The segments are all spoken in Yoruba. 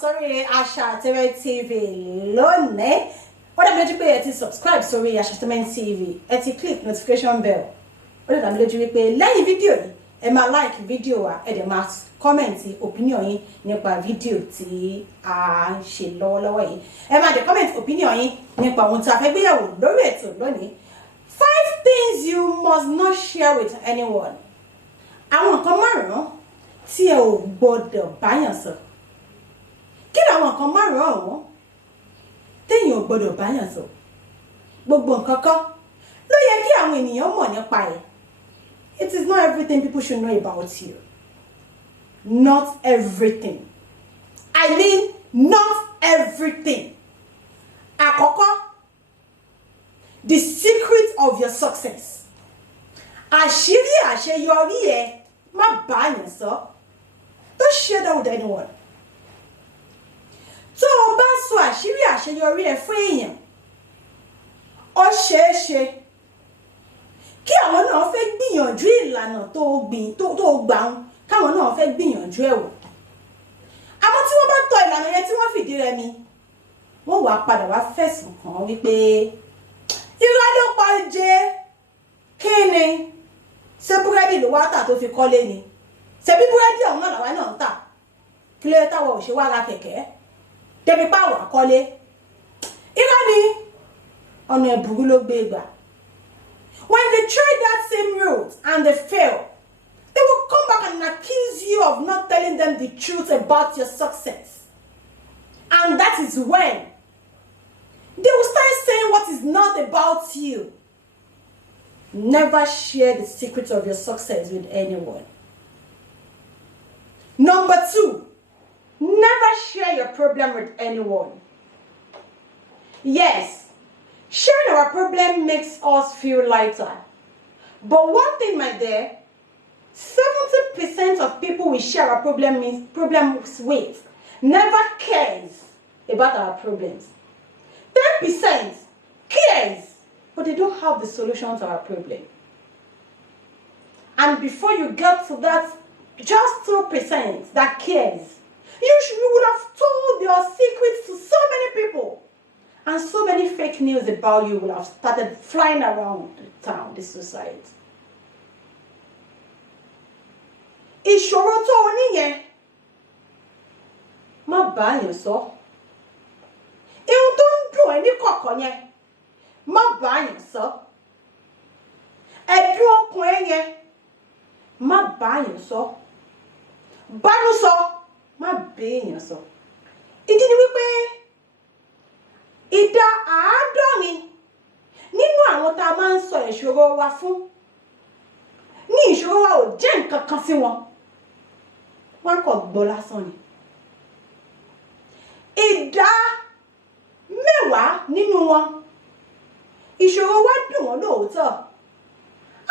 sórí Ashatime TV lónìí. Ó dá mi lójú pé ẹ ti subscribe sórí Ashatime TV, ẹ ti click notification bell. Ó dá mi lójú wípé lẹ́yìn fídíò yìí ẹ máa like fídíò wa, ẹ dẹ̀ máa comment opinion yín nípa fídíò tí a ń ṣe lọ́wọ́lọ́wọ́ yìí. Ẹ máa dẹ̀ comment opinion yín nípa ohun tí a fẹ́ gbéyàwó lórí ètò lónìí. 5 things you must not share with anyone. Àwọn nǹkan márùn-ún tí ẹ ò gbọdọ̀ báyàn sọ. Kí ni àwọn nǹkan márùn-ún ọ̀hún téèyàn ò gbọdọ̀ báyàn sọ? Gbogbo nǹkan kan ló yẹ kí àwọn ènìyàn mọ̀ nípa ẹ̀. It is not everything people should know about you. Not everything. I mean, not everything. Àkọ́kọ́, the secret of your success. Àṣírí àṣeyọrí ẹ má báyàn sọ. Don't share that with anyone. Tó o bá sọ àṣírí àṣeyọrí ẹ fún èèyàn, ó ṣeé ṣe kí àwọn náà fẹ́ gbìyànjú ìlànà tó gbà ń káwọn náà fẹ́ gbìyànjú ẹ̀ wò. Àmọ́ tí wọ́n bá tọ ìlànà yẹn tí wọ́n fìdí rẹmi, wọ́n wá padà wá fẹ̀sùn kàn wípé irọ́ ló pa jẹ. Kí ni? Ṣé búrẹ́dì ló wá tà tó fi kọ́lé ni? Ṣebí búrẹ́dì ọ̀hún náà làwa náà ń tà. Kí ló dé táwọn ò ṣe wá ra kẹ̀kẹ́? Débi páwọ̀ àkọ́lé. Irọ́ ni ọ̀nà ẹ̀bùrú ló gbé gbà. When they try that same route and they fail, they will come back and accuse you of not telling them the truth about your success. And that is when they will start saying what is not about you. Never share the secret of your success with anyone. Number 2, never share your problem with anyone. Yes, sharing our problem makes us feel lighter. But one thing, my dear, 70% of people we share our problems with never cares about our problems. 10% cares, but they don't have the solution to our problem. And before you get to that just 2% that cares, you would have told your secrets to so many people. And so many fake news about you will have started flying around the town, the society. Ìṣòro tó o níyẹn, má báyàn sọ. Ihun tó ń dùn ẹ́ ní kọ̀kọ̀ yẹn, má báyàn sọ. Ẹ̀dùn ọkàn ẹ yẹn, má báyàn sọ. Bánú sọ, má béèyàn sọ. Ìdí ni wípé ìdá 90 nínú àwọn tá a máa ń sọ ìṣòro wa fún ní ìṣòro wa ò jẹ́ nǹkan kan sí wọn. Wọ́n kò gbọ́ lásán ni. Ìdá 10 nínú wọn ìṣòro wa dùn wọ́n lóòótọ́,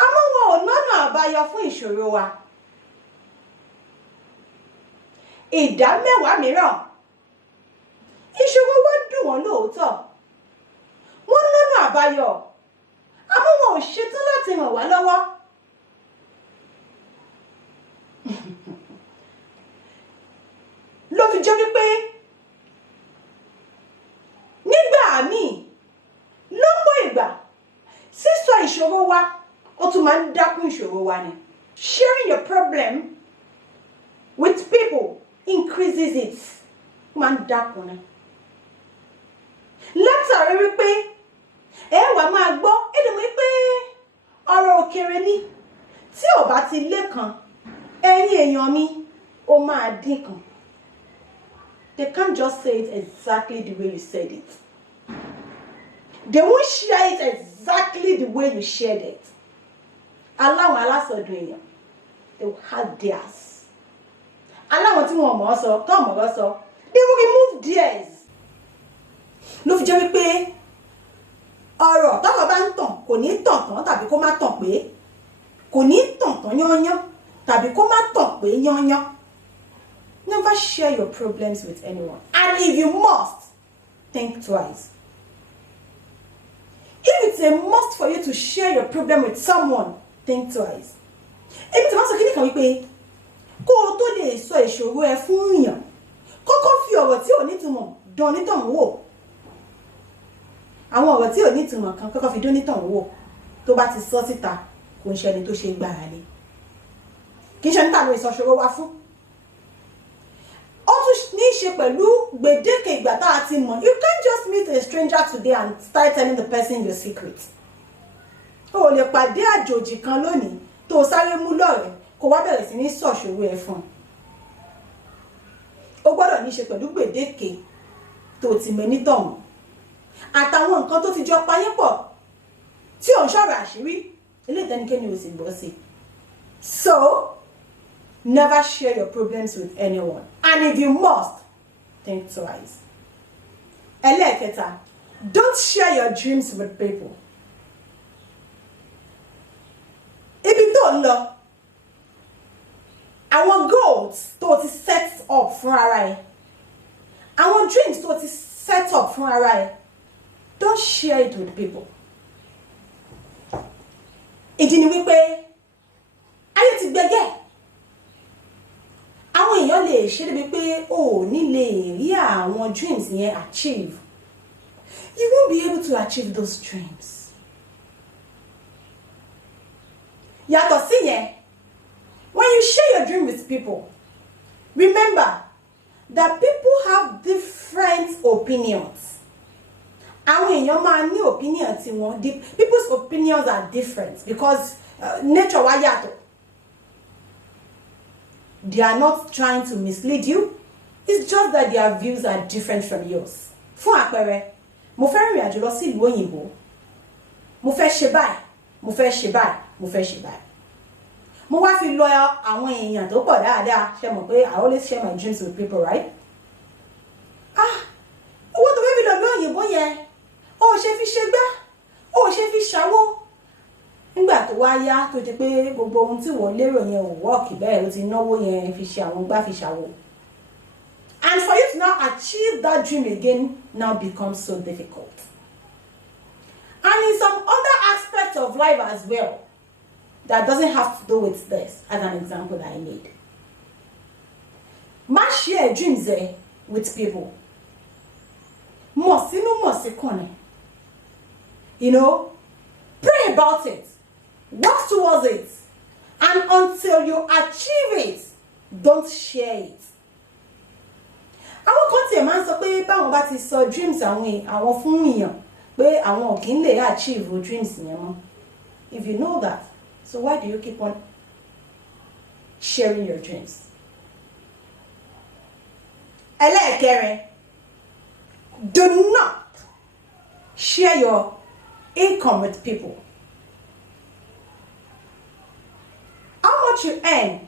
àmọ́ wọn ò lọ́nà àbáyọ fún ìṣòro wa. Ìdá 10 mìíràn ìṣòro wa dùn wọ́n lóòótọ́, wọ́n lọ́nà àbáyọ, àmọ́ wọn ò ṣetán láti ràn wá lọ́wọ́. Ló fi jẹ́ wípé nígbà míì lọ́pọ̀ ìgbà sísọ ìṣòro wa ó tún máa ń dákún ìṣòro wa ni. Sharing your problem with people increases it. Máa ń dákún ni. Látàrí wípé ẹ wá máa gbọ́ ẹni wípé ọ̀rọ̀ òkèrè ni tí ò bá ti lékan ẹ̀yin èèyàn mi ó máa dínkàn. They can't just say it exactly the way you said it. They won't share it exactly the way you shared it. Aláwọn alásọdùn èèyàn, they will have theirs. Aláwọn tí wọ́n mọ̀ ọ́ sọ, tó mọ̀ ọ́ sọ, they will remove theirs. Ló fi jẹ́ wípé ọ̀rọ̀ tọ́rọ̀ bá ń tàn kò ní tàn tán tàbí kó má tàn pé, kò ní tàn tán yányán tàbí kó má tàn pé yányán. Never share your problems with anyone. And if you must, think twice. If it's a must for you to share your problem with someone, think twice. Èmi tí wọ́n sọ kíní kan wípé kó o tó lè sọ ìṣòro ẹ fún èèyàn, kó kọ́kọ́ fi ọ̀rọ̀ tí ò nítumọ̀ dán onítọ̀hún wò àwọn ọ̀rọ̀ tí ò nítumọ̀ kan kọ́kọ́ fi dán onítọ̀hún wò tó bá ti sọ síta kò ń ṣe ẹni tó ṣe gbára lé kì í ṣe níta ló ìsọṣòro wá fún ó tún ní í ṣe pẹ̀lú gbèdéke ìgbà tá a ti mọ̀ you can't just meet a stranger today and start telling the person your secret o lè pàdé àjòjì kan lónìí tó sáré mú lọ́rẹ̀ẹ́ kó wá bẹ̀rẹ̀ sí ní sọ̀ṣòro ẹ̀ fún ó gbọ́dọ̀ ní í ṣe pẹ̀lú gbèdéke tó ti mẹ́ni tọ̀hún àtàwọn nǹkan tó ti jọ payé pọ̀ tí ò ń ṣọ̀rọ̀ àṣírí ilé ìtẹ́nikẹ́ni ò sì gbọ́ sí so never share your problems with anyone and if you must think twice ẹlẹ́ẹ̀kẹta don't share your dreams with people ibi tó ń lọ àwọn goals tó ti set up fún ara ẹ àwọn dreams tó ti set up fún ara ẹ don't share it with people ìdí ni wípé ayé ti gbẹgẹ àwọn èèyàn lè ṣe débi pé o ò ní lè rí àwọn dreams yẹn achieve you won't be able to achieve those dreams yàtọ̀ sí yẹn when you share your dream with people remember that people have different opinions àwọn èèyàn máa ní opinion tiwọn people's opinions are different because nature wa yàtọ̀ they are not trying to mislead you it's just that their views are different from yours fún àpẹẹrẹ mo fẹ́ rìnrìn àjò lọ sí ìlú òyìnbó mo fẹ́ ṣe báyìí mo fẹ́ ṣe báyìí mo fẹ́ ṣe báyìí mo wá fi lọ àwọn èèyàn tó pọ̀ dáadáa ṣe mọ̀ pé I always share my dreams with people right owó tó fẹ́ fi lọ bí òyìnbó yẹn ó ṣe fi ṣe gbá ó ṣe fi ṣàwó nígbà tó wá yá tó di pé gbogbo ohun tí wọ́n lérò yẹn ò wọ́ọ̀kì bẹ́ẹ̀ ló ti náwó yẹn fi ṣe àwọn gbá fi ṣàwó and for you to now achieve that dream again now becomes so difficult and in some other aspects of life as well that doesn't have to do with this as an example that I made má share dreams with people mọ̀ sínú mọ̀ sí kànnì you know pray about it work towards it and until you achieve it don't share it àwọn kan tiẹ̀ máa ń sọ pé báwọn bá ti sọ dreams àwọn fún èèyàn pé àwọn ò kì í lè achieve dreams yẹn mọ́ if you know that so why do you keep on sharing your dreams ẹlẹ́ẹ̀kẹrin do not share your income with people. How much you earn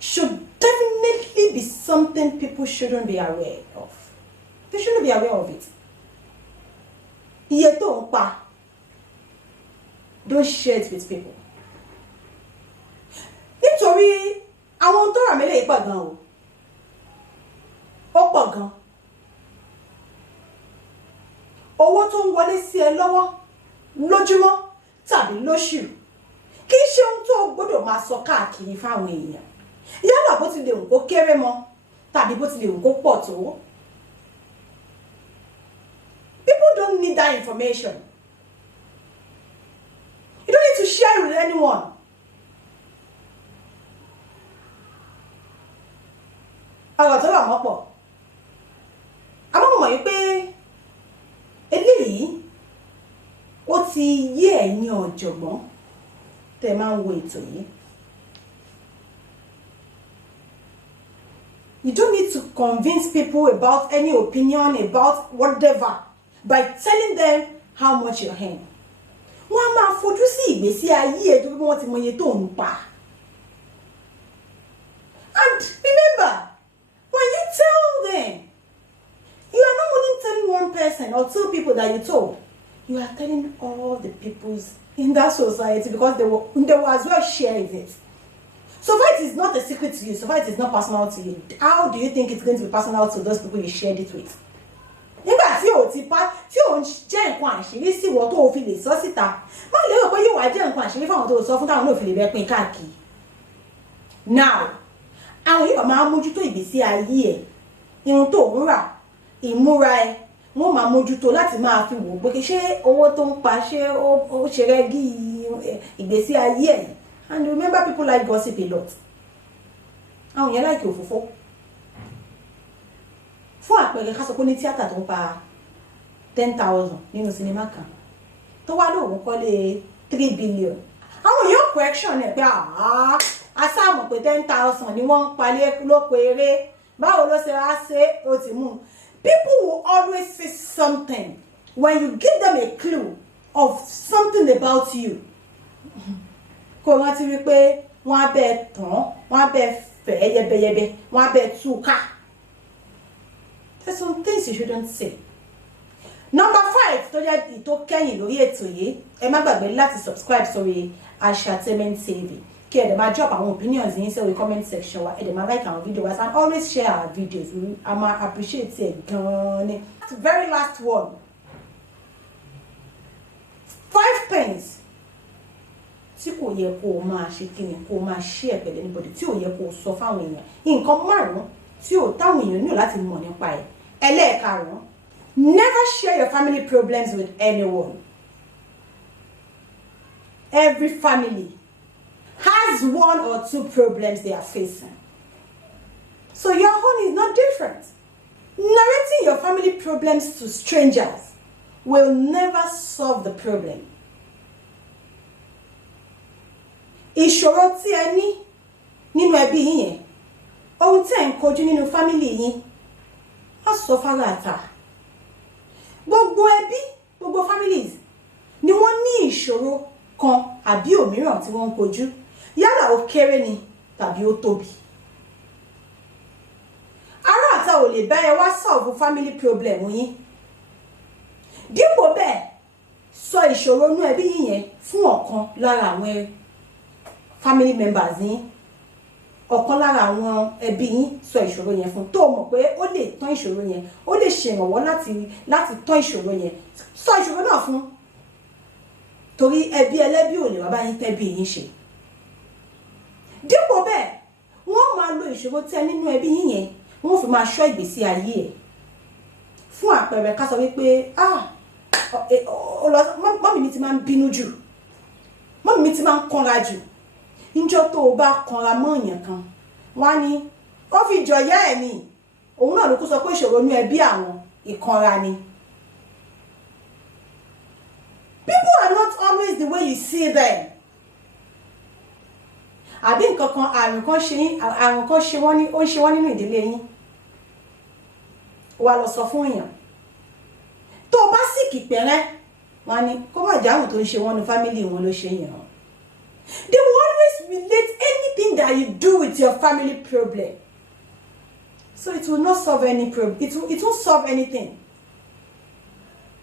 should definitely be something people shouldn't be aware of. They shouldn't be aware of it. Iye tó ń pa, don't share it with people. Nítorí àwọn tó rà mí lè pọ̀ gan o. Ó pọ̀ gan. Owó tó ń wọlé sí ẹ lọ́wọ́ lójúmọ́ tàbí lóṣù kì í ṣe ohun tó gbọ́dọ̀ máa sọ káàkiri fáwọn èèyàn yálà bó ti lè wù kó kéré mọ́ tàbí bó ti lè wù kó pọ̀ tó. People don't need that information. You don't need to share it with anyone. Ọ̀rọ̀ tó rà mọ́ pọ̀ àmọ́ mo mọ̀ yìí pé eléyìí ó ti yé ẹ̀yin ọ̀jọ̀gbọ́n tẹ́ máa ń wo ètò yìí. You don't need to convince people about any opinion about whatever by telling them how much you earn. Wọ́n á máa fojú sí ìgbésí ayé ẹ̀ tó bí wọ́n ti mọ iye tó ń pa. And remember, when you tell them, you are not only telling one person or two people that you told, you are telling all the peoples in that society because they will as well share it. So far it is not a secret to you, so far it is not personal to you. How do you think it's going to be personal to those people you shared it with? Nígbà tí o ti pa tí o ń jẹ́ nǹkan àṣírí sí ìwọ tó o fi lè sọ síta, má lérò pé yóò wá jẹ́ nǹkan àṣírí fáwọn tó o sọ fún táwọn náà fi lè bẹ́ pín káàkiri. Now, àwọn yóò máa mójútó ìgbésí ayé ẹ̀ irun tó ń rà, ìmúra ẹ, wọ́n máa mójútó láti máa fi wò pé ṣé owó tó ń pa ṣé ó ṣe rẹ́gí ìgbésí ayé ẹ̀. And remember, people like gossip a lot. Àwọn yẹn like òfófó. Fún àpẹẹrẹ ká sọ pé ní tíátà tó ń pa 10,000 nínú sinimá kan tó wá lóòrùn kọ́lé 3 billion. Àwọn yóò correction ẹ̀ pé asáàmù pé 10,000 ni wọ́n ń palẹ̀ lóko eré, báwo ló ṣe wá ṣe ó ti mú. People will always say something when you give them a clue of something about you. Kò rántí wípé wọ́n á bẹ tán, wọ́n á bẹ fẹ́ yẹbẹyẹbẹ, wọ́n á bẹ túká. There's some things you shouldn't say. Number 5 tó jẹ́ ìtó kẹ́yìn lórí ètò yìí, ẹ má gbàgbé láti subscribe sórí Asatainment TV. Kí ẹ dẹ̀ máa drop àwọn opinions yín sórí comment section wa, ẹ dẹ̀ máa like our videos and always share our videos. I ma appreciate it gan ni. Very last one. 5 pence tí kò yẹ kó máa ṣe kíni kó máa share pẹ̀lú anybody, tí ò yẹ kó sọ fáwọn èèyàn. Nǹkan 5 tí ò táwọn èèyàn nílò láti mọ̀ nípa ẹ̀. Ẹlẹ́ẹ̀karùn-ún, never share your family problems with anyone. Every family has 1 or 2 problems they are facing. So your own is not different. Narrating your family problems to strangers will never solve the problem. Ìṣòro tí ẹ ní nínú ẹbí yín yẹn, ohun tí ẹ ń kojú nínú family yín, má sọ fara àta. Gbogbo ẹbí, gbogbo families ni wọ́n ní ìṣòro kan àbí òmíràn tí wọ́n ń kojú. Yálà ó kéré ni tàbí ó tóbi. Ará àta ò lè bá ẹ wá solve family problem yín. Dípò bẹ́ẹ̀, sọ ìṣòro inú ẹbí yín yẹn fún ọ̀kan lára àwọn family members yín. Ọ̀kan lára àwọn ẹbí yín sọ ìṣòro yẹn fún, tó mọ̀ pé ó lè tán ìṣòro yẹn, ó lè ṣèrànwọ́ láti tán ìṣòro yẹn. Sọ ìṣòro náà fún. Torí ẹbí ẹlẹ́bí ò lè wá bá yín tẹ́bí yín ṣe. Dípò bẹ́ẹ̀, wọ́n máa lo ìṣòro tẹ́ nínú ẹbí yín yẹn, wọ́n fi máa ṣọ́ ìgbésí ayé ẹ̀. Fún àpẹẹrẹ ká sọ wípé mọ́mì mi ti máa ń bínú jù, mọ́mì mi ti máa ń kanra jù. Níjọ́ tó o bá kanra mọ́ èèyàn kan, wọ́n á ní ó fi jọ̀yà ẹ̀ ni, òun náà ló kú sọ pé ìṣòro inú ẹbí àwọn ìkanra ni. People are not always the way you see them. Àbí nǹkan kan àrùn kan ṣe wọ́n nínú ìdílé yín. Wá lọ sọ fún èèyàn. Tó bá sì kìpẹ̀rẹ́, wọ́n ní kó má jáwùn tó ń ṣe wọ́n ní family wọn ló ṣe yàn. They will always relate anything that you do with your family problem. So it will not solve any problem. It won't solve anything.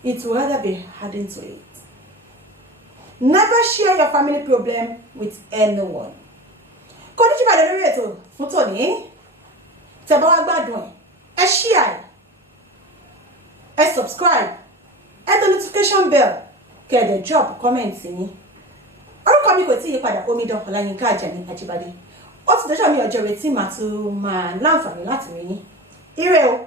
It will rather be adding to it. Never share your family problem with anyone. Kò ní jù bá lórí ètò fún tòní. Tẹ́ bá wá gbádùn ẹ share, ẹ subscribe, ẹ tẹ notification bell, kẹ́ ẹ dẹ̀ drop comment yín. Orúkọ mi kò tí yí padà, Omidan Ọláyínká Àjàní Àjíbádé. Ó ti dọ́jọ́ mi ọjọ́ retí màá tún máa láǹfààní láti rí yín. Ire o.